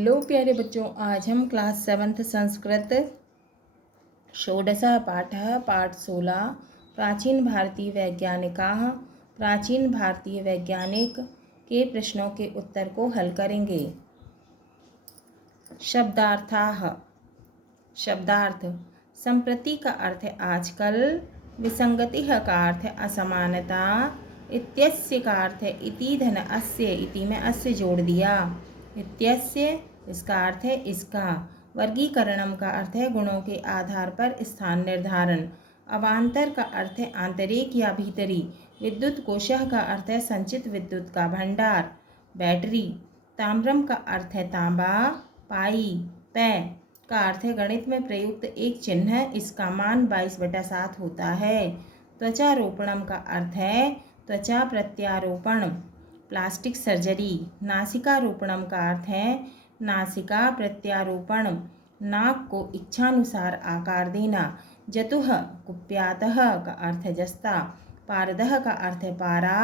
Hello प्यारे बच्चों, आज हम क्लास 7th संस्कृत षोडशः पाठः पाठ 16 प्राचीन भारतीय वैज्ञानिकाः प्राचीन भारतीय वैज्ञानिक के प्रश्नों के उत्तर को हल करेंगे। शब्दार्थाः। शब्दार्थ संप्रति का अर्थ है आजकल, विसंगतिः का अर्थ है असमानता, इत्यस्य का अर्थ है इति धन अस्य, इति में अस्य जोड़ दिया, इत्यस्य इसका अर्थ है इसका, वर्गीकरणम का अर्थ है गुणों के आधार पर स्थान निर्धारण, अवान्तर का अर्थ है आंतरिक या भीतरी, विद्युत कोशः का अर्थ है संचित विद्युत का भंडार, बैटरी, ताम्रम का अर्थ है तांबा, पाई, पै का अर्थ है गणित में प्रयुक्त एक चिन्ह, इसका मान 22/7 होता है, त्वचारोपणम का अर्थ है त्वचा प्रत्यारोपण, प्लास्टिक सर्जरी, नासिकारोपणम का अर्थ है नासिका प्रत्यारोपण, नाक को इच्छानुसार आकार देना, जतुः कुप्यातः का अर्थ है जस्ता, पारदः का अर्थ है पारा,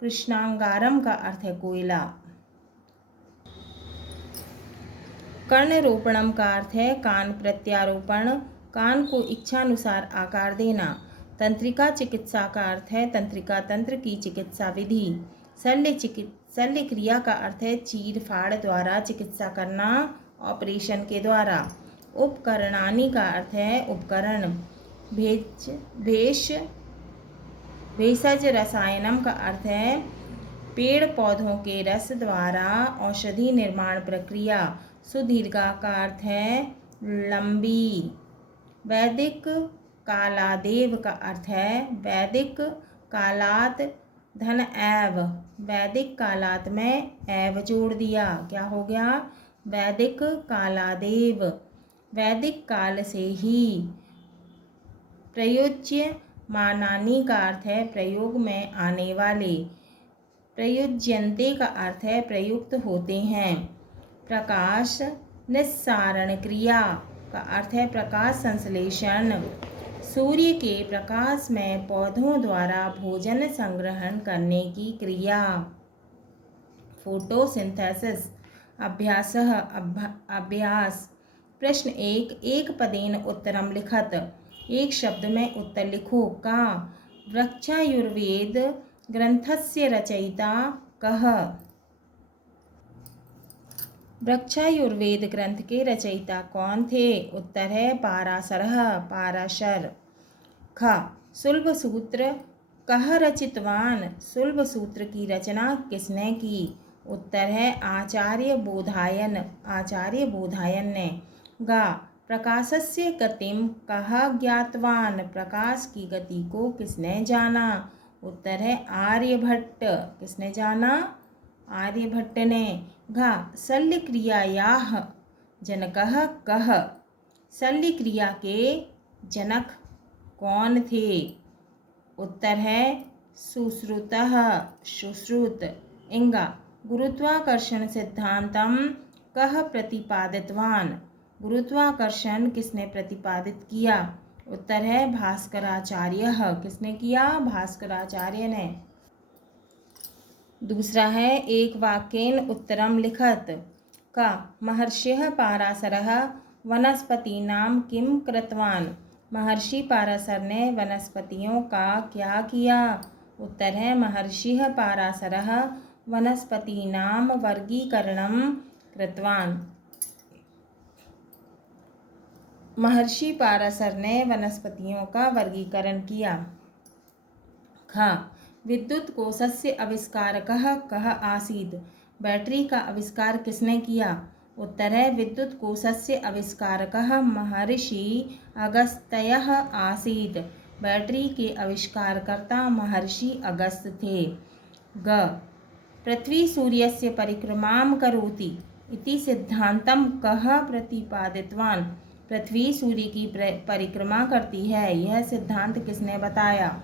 कृष्णांगारम का अर्थ है कोयला। कर्णरोपणम का अर्थ है कान प्रत्यारोपण, कान को इच्छानुसार आकार देना, तंत्रिका चिकित्सा का अर्थ है तंत्रिका तंत्र की चिकित्सा विधि, शल्य क्रिया का अर्थ है चीर फाड़ द्वारा चिकित्सा करना, ऑपरेशन के द्वारा, उपकरणानि का अर्थ है उपकरण, भेषज रसायनम का अर्थ है पेड़ पौधों के रस द्वारा औषधि निर्माण प्रक्रिया, सुदीर्घा का अर्थ है लंबी, वैदिक कालादेव का अर्थ है वैदिक कालात धन एव, वैदिक कालात में एव जोड़ दिया, क्या हो गया वैदिक कालादेव, वैदिक काल से ही, प्रयोज्य मानानी का अर्थ है प्रयोग में आने वाले, प्रयुज्यन्ते का अर्थ है प्रयुक्त होते हैं, प्रकाश निस्सारण क्रिया का अर्थ है प्रकाश संश्लेषण, सूर्य के प्रकाश में पौधों द्वारा भोजन संग्रहण करने की क्रिया, फोटोसिंथेसिस, अभ्यासः अभ्यास। प्रश्न 1, एक पदेन उत्तरम लिखत, एक शब्द में उत्तर लिखो, का वृक्षायुर्वेद ग्रंथस्य रचयिता कः, वृक्षायुर्वेद ग्रंथ के रचयिता कौन थे, उत्तर है पाराशरः पाराशर। ख सुलभ सूत्र कः रचितवान, सुलभ सूत्र की रचना किसने की, उत्तर है आचार्य बोधायन, आचार्य बोधायन ने। गा प्रकाशस्य गतिम कः ज्ञातवान, प्रकाश की गति को किसने जाना, उत्तर है आर्यभट्ट, किसने जाना आर्यभट्ट ने। घा शल्य क्रियायाः जनकः कः, शल्य क्रिया के जनक कौन थे, उत्तर है सुश्रुतः सुश्रुत। इंगा गुरुत्वाकर्षण सिद्धांतम कः प्रतिपादितवान, गुरुत्वाकर्षण किसने प्रतिपादित किया, उत्तर है भास्कराचार्यः, किसने किया भास्कराचार्य ने। दूसरा है एक वाक्येन उत्तरम लिखत, का महर्षिः पाराशरः वनस्पतीनां किं कृतवान, महर्षि पाराशर ने वनस्पतियों का क्या किया, उत्तर है महर्षिः पाराशरः वनस्पतीनां वर्गीकरणं कृतवान, महर्षि पाराशर ने वनस्पतियों का वर्गीकरण किया। खा विद्युत कोशस्य आविष्कारकः कः आसीत्, बैटरी का आविष्कार किसने किया, उत्तर है विद्युत कोशस्य आविष्कारकः महर्षि अगस्त्यः आसीत्, बैटरी के आविष्कारकर्ता महर्षि अगस्त्य थे। ग पृथ्वी सूर्यस्य परिक्रमां करोति इति सिद्धांतम कः प्रतिपादितवान, पृथ्वी सूर्य की परिक्रमा करती है, यह सिद्धांत किसने बताया,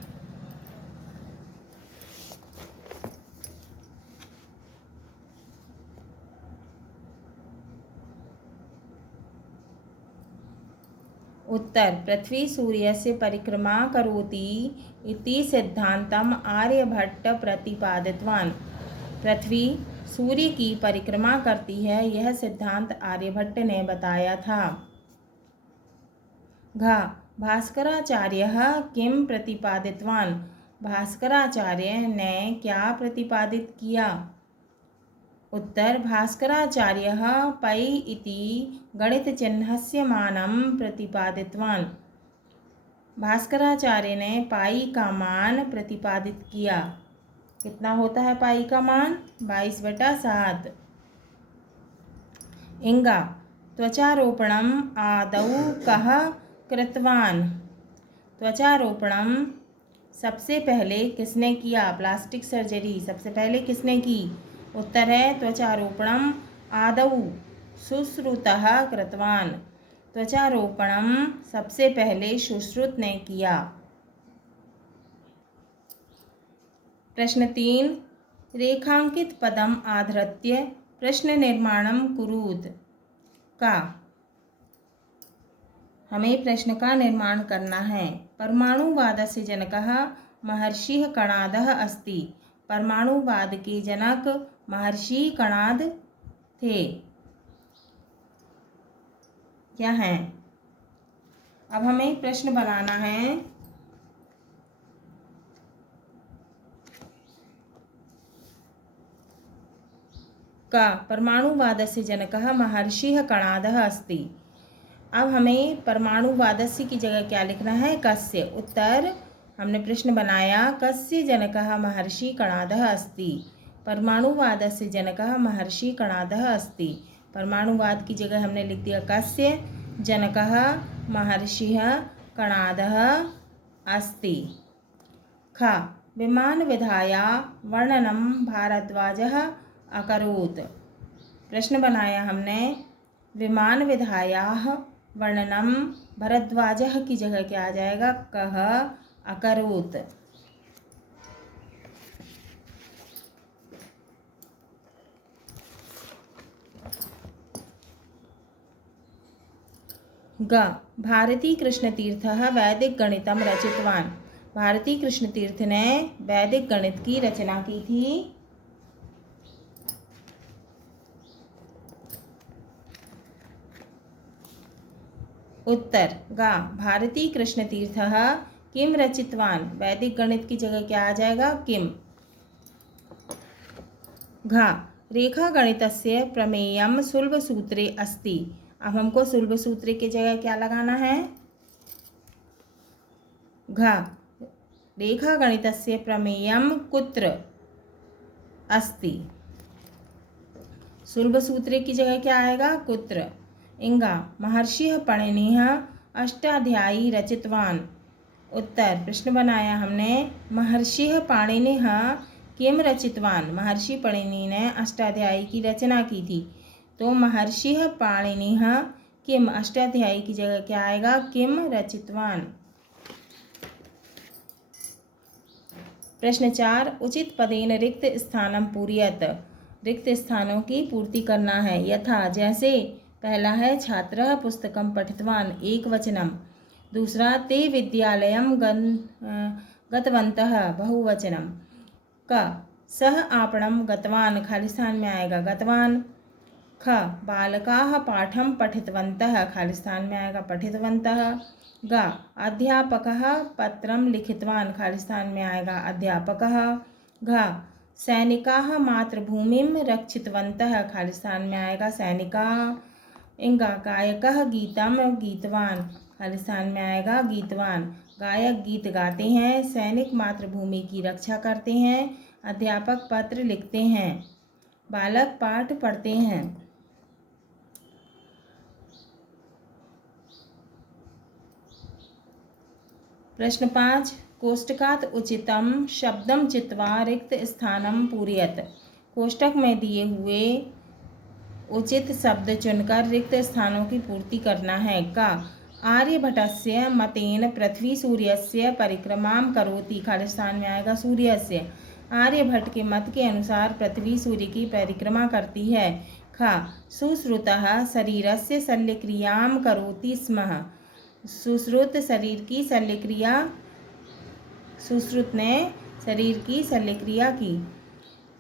उत्तर पृथ्वी सूर्यस्य परिक्रमा करोति इति सिद्धांतम आर्यभट्ट प्रतिपादितवान, पृथ्वी सूर्य की परिक्रमा करती है। यह सिद्धांत आर्यभट्ट ने बताया था। घ भास्कराचार्यः किं प्रतिपादितवान्? भास्कराचार्य ने क्या प्रतिपादित किया? उत्तर भास्कराचार्यः पै इति गणितचिह्नस्य मानं प्रतिपादितवान्। भास्कराचार्य ने पाई का मान प्रतिपादित किया। कितना होता है पाई का मान? 22/7। इंगा त्वचारोपणम् आदौ कः कृतवान्? त्वचारोपणम सबसे पहले किसने किया? प्लास्टिक सर्जरी सबसे पहले किसने की? उत्तर है त्वचारोपणम आदौ सुश्रुतः कृतवान्। त्वचारोपणम सबसे पहले सुश्रुत ने किया। प्रश्न 3 रेखांकित पदम आधृत्य प्रश्न निर्माणम कुरुत। का हमें प्रश्न का निर्माण करना है। परमाणुवादस्य जनकः महर्षिः कणादः अस्ति। परमाणुवाद के जनक महर्षि कणाद थे। क्या है? अब हमें प्रश्न बनाना है। का परमाणुवादस्य जनकः महर्षिः कणादः अस्ति। अब हमें परमाणुवादस्य की जगह क्या लिखना है? कस्य। उत्तर हमने प्रश्न बनाया कस्य जनकः महर्षि कणादः अस्ति। परमाणुवादस्य जनकः महर्षि कणादः अस्ति। परमाणुवाद की जगह हमने लिख दिया कस्य जनकः महर्षिः कणादः अस्ति। ख विमानविधाया वर्णनम भारद्वाजः अकरोत्। प्रश्न बनाया हमने विमानविधायाः वर्णनम भरद्वाजः की जगह क्या आ जाएगा? कः अकरोत्। ग भारती कृष्णतीर्थः वैदिक गणितम रचितवान्। भारती कृष्णतीर्थ ने वैदिक गणित की रचना की थी। उत्तर गा भारती कृष्णतीर्थः किम रचितवान्। वैदिक गणित की जगह क्या आ जाएगा? किम। घा रेखा गणितस्य प्रमेयम सुलभसूत्रे अस्ति। अब हमको सुलभसूत्रे की जगह क्या लगाना है? घा रेखा गणितस्य प्रमेयम कुत्र अस्ति। सुलभसूत्रे की जगह क्या आएगा? कुत्र। इंगा महर्षिः पाणिनिः अष्टाध्यायी रचितवान्। उत्तर प्रश्न बनाया हमने महर्षिः पाणिनिः किम रचितवान्। महर्षि पाणिनि ने अष्टाध्यायी की रचना की थी। तो महर्षिः पाणिनिः किम अष्टाध्यायी की जगह क्या आएगा? किम रचितवान्। प्रश्न 4 उचित पदेन रिक्त स्थानम पूरयत। रिक्त स्थानों की पूर्ति करना है। यथा जैसे पहला है छात्रः पुस्तकं पठितवान् एक वचनम। दूसरा ते विद्यालयं गतवन्तः बहुवचनम। क सः आपणं गतवान् खालिस्थान में आएगा गतवान्। ख बालकाः पाठं पठितवन्तः खालिस्थान में आएगा पठितवन्तः। ग अध्यापकः पत्रं लिखितवान् खालिस्थान में आएगा अध्यापकः। घ सैनिकाः मातृभूमिं रक्षितवन्तः खालिस्थान में आएगा सैनिकाः। इंगा गायकः गीतं गीतवान् खालिस्थान में आएगा गीतवान। गायक गीत गाते हैं, सैनिक मातृभूमि की रक्षा करते हैं, अध्यापक पत्र लिखते हैं, बालक पाठ पढ़ते हैं। प्रश्न 5 कोष्टकात् उचितम शब्दम चित्वा रिक्त स्थानम पूरयत। कोष्टक में दिए हुए उचित शब्द चुनकर रिक्त स्थानों की पूर्ति करना है। का आर्यभटस्य मतेन पृथ्वी सूर्यस्य परिक्रमां करोति खालिस्थान में आएगा सूर्यस्य। आर्यभट्ट के मत के अनुसार पृथ्वी सूर्य की परिक्रमा करती है। खा सुश्रुतः शरीरस्य शल्यक्रियां करोति स्म। सुश्रुत शरीर की शल्यक्रिया सुश्रुत ने शरीर की शल्यक्रिया की।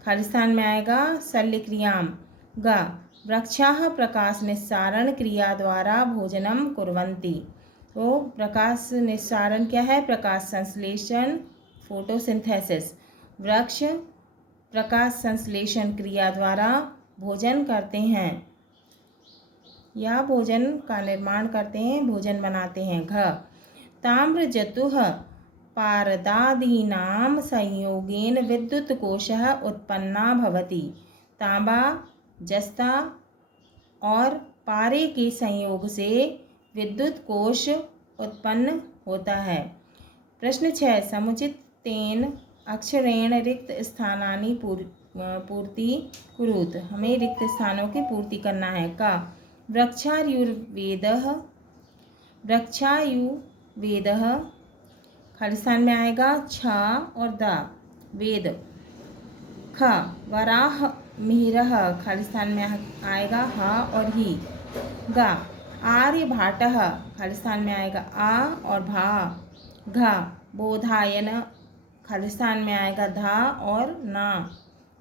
खालिस्तान में आएगा शल्य क्रियाम। ग वृक्षाः प्रकाश निस्सारण क्रिया द्वारा भोजनम कुर्वन्ति। तो प्रकाश निस्सारण क्या है? प्रकाश संश्लेषण, फोटोसिंथेसिस। वृक्ष प्रकाश संश्लेषण क्रिया द्वारा भोजन करते हैं या भोजन का निर्माण करते हैं, भोजन बनाते हैं। घ ताम्र जतुः पारदादीनां संयोगेन विद्युत कोशः उत्पन्ना भवति। तांबा, जस्ता और पारे के संयोग से विद्युत कोश उत्पन्न होता है। प्रश्न 6 समुचित तेन अक्षरेण रिक्त स्थानानि पूर्ति कुरुत। हमें रिक्त स्थानों की पूर्ति करना है। का वृक्षायुर्वेदः, वृक्षायुर्वेदः खालिस्तान में आएगा छ और द वेद। ख वराह मिहिरः खालिस्तान में आएगा ह और ही। ग आर्यभाटः खालिस्तान में आएगा आ और भा। घ बोधायन खालिस्तान में आएगा धा और ना।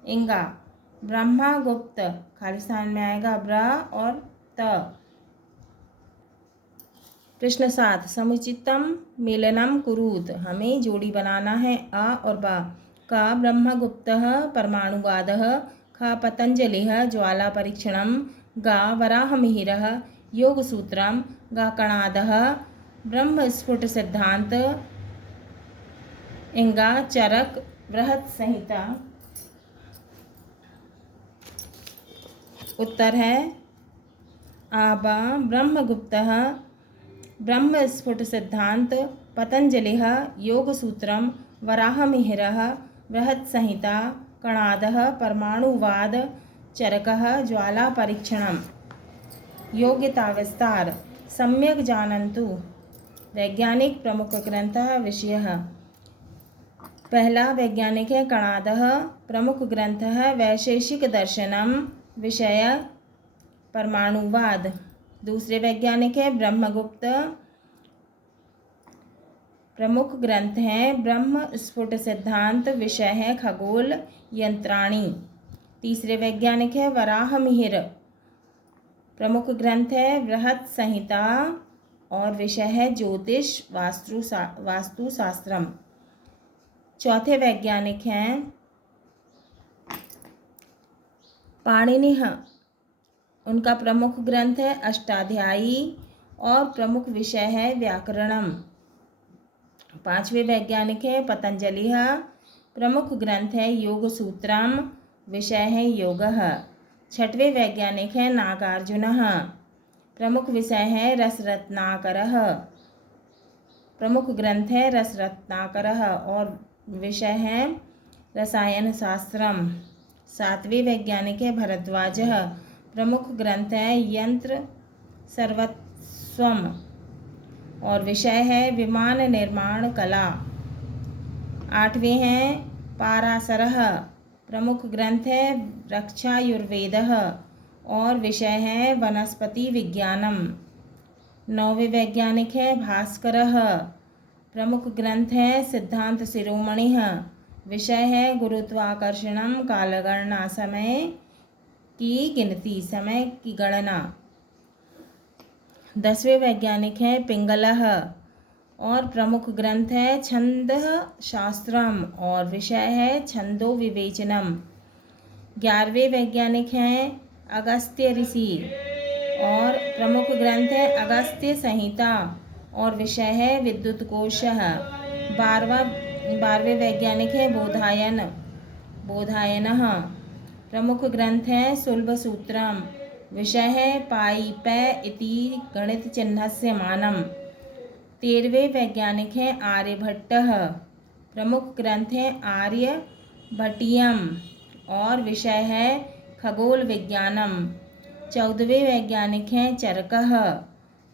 इंगा ब्रह्मगुप्त खालिस्तान में आएगा ब्र और त। प्रश्न 7 समुचितम मेलनम कुरुत। हमें जोड़ी बनाना है अ और ब। क ब्रह्मगुप्तः परमाणुवादः। ख पतंजलिः ज्वाला परीक्षणम। ग वराहमिहिरः योगसूत्रम। ग कणादः ब्रह्मस्फुट सिद्धांत। इंगा चरक बृहत संहिता। उत्तर है आब ब्रह्मगुप्तः ब्रह्मस्फुट सिद्धांत। पतंजलिः योगसूत्रम। वराहमिहिरः बृहत संहिता। कणादः परमाणुवाद। चरकः ज्वाला परीक्षणम। योग्यता विस्तार। सम्यक जानन्तु। वैज्ञानिक प्रमुख ग्रंथः विषयः। पहला वैज्ञानिक है कणादः। प्रमुख ग्रंथ है वैशेषिक दर्शनम। विषय परमाणुवाद। दूसरे वैज्ञानिक है ब्रह्मगुप्त। प्रमुख ग्रंथ हैं ब्रह्म स्फुट सिद्धांत। विषय है खगोल यंत्राणी। तीसरे वैज्ञानिक है वराहमिहिर। प्रमुख ग्रंथ है बृहत संहिता और विषय है ज्योतिष वास्तुशास्त्रम। चौथे वैज्ञानिक हैं पाणिनिः। उनका प्रमुख ग्रंथ है अष्टाध्यायी और प्रमुख विषय है व्याकरणम। पांचवें वैज्ञानिक है पतंजलिः। प्रमुख ग्रंथ है योगसूत्रम। विषय है योगः। छठवें वैज्ञानिक है नागार्जुनः। प्रमुख विषय है रसरत्नाकरः। प्रमुख ग्रंथ है रसरत्नाकरः और विषय है रसायन शास्त्रम। सातवें वैज्ञानिक है भरद्वाजः। प्रमुख ग्रंथ है यंत्र सर्वस्वम और विषय है विमान निर्माण कला। आठवें हैं पाराशरः। प्रमुख ग्रंथ है वृक्षायुर्वेदः और विषय है वनस्पति विज्ञानम। नौवें वैज्ञानिक है भास्करः। प्रमुख ग्रंथ है सिद्धांत शिरोमणिः। विषय है गुरुत्वाकर्षणम कालगणना। समय की गिनती, समय की गणना। 10वें वैज्ञानिक है पिंगलः और प्रमुख ग्रंथ है छंदः शास्त्रम और विषय है छंदो विवेचनम। 11वें वैज्ञानिक हैं अगस्त्य ऋषि और प्रमुख ग्रंथ है अगस्त्य संहिता और विषय है विद्युत कोशः। 12वें वैज्ञानिक है बोधायनः। प्रमुख ग्रंथ है सुलभ सूत्रम। विषय है पाइपै इति गणित चिह्नस्य मानम। 13वें वैज्ञानिक है आर्यभट्टः। प्रमुख ग्रंथ है आर्यभट्टियम और विषय है खगोल विज्ञानम। 14वें वैज्ञानिक हैं चरकः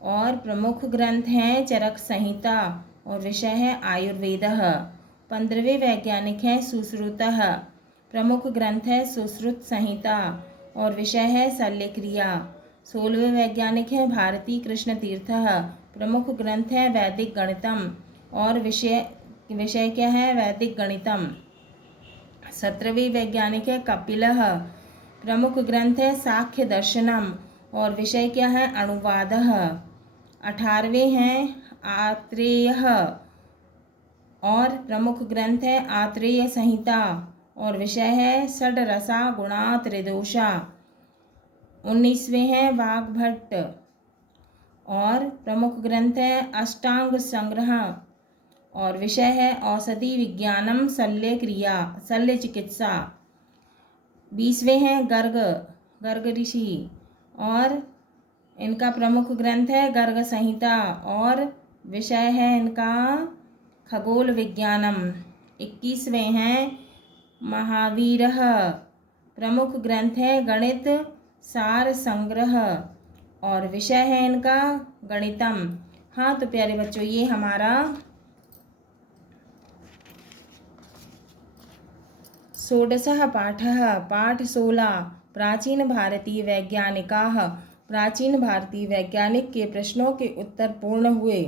और प्रमुख ग्रंथ हैं चरक संहिता और विषय है आयुर्वेदः। 15वें वैज्ञानिक हैं सुश्रुतः। प्रमुख ग्रंथ है सुश्रुत संहिता और विषय है शल्य क्रिया। 16वें वैज्ञानिक हैं भारती कृष्ण तीर्थः। प्रमुख ग्रंथ है वैदिक गणितम और विषय क्या है वैदिक गणितम। 17वें वैज्ञानिक है कपिलः। प्रमुख ग्रंथ है सांख्य दर्शनम और विषय क्या है अणुवादः। 18वें हैं आत्रेयः और प्रमुख ग्रंथ है आत्रेय संहिता और विषय है षड्रसा गुणा त्रिदोषा। 19वें हैं वाग्भट्ट और प्रमुख ग्रंथ है अष्टांग संग्रह और विषय है औषधि विज्ञानम शल्य चिकित्सा। 20वें हैं गर्ग ऋषि और इनका प्रमुख ग्रंथ है गर्ग संहिता और विषय है इनका खगोल विज्ञानम। 21वें हैं महावीरः, प्रमुख ग्रंथ है गणित सार संग्रह और विषय है इनका गणितम। हाँ तो प्यारे बच्चों, ये हमारा 16 पाठः पाठ 16 प्राचीन भारतीय वैज्ञानिकाः। प्राचीन भारतीय वैज्ञानिक के प्रश्नों के उत्तर पूर्ण हुए।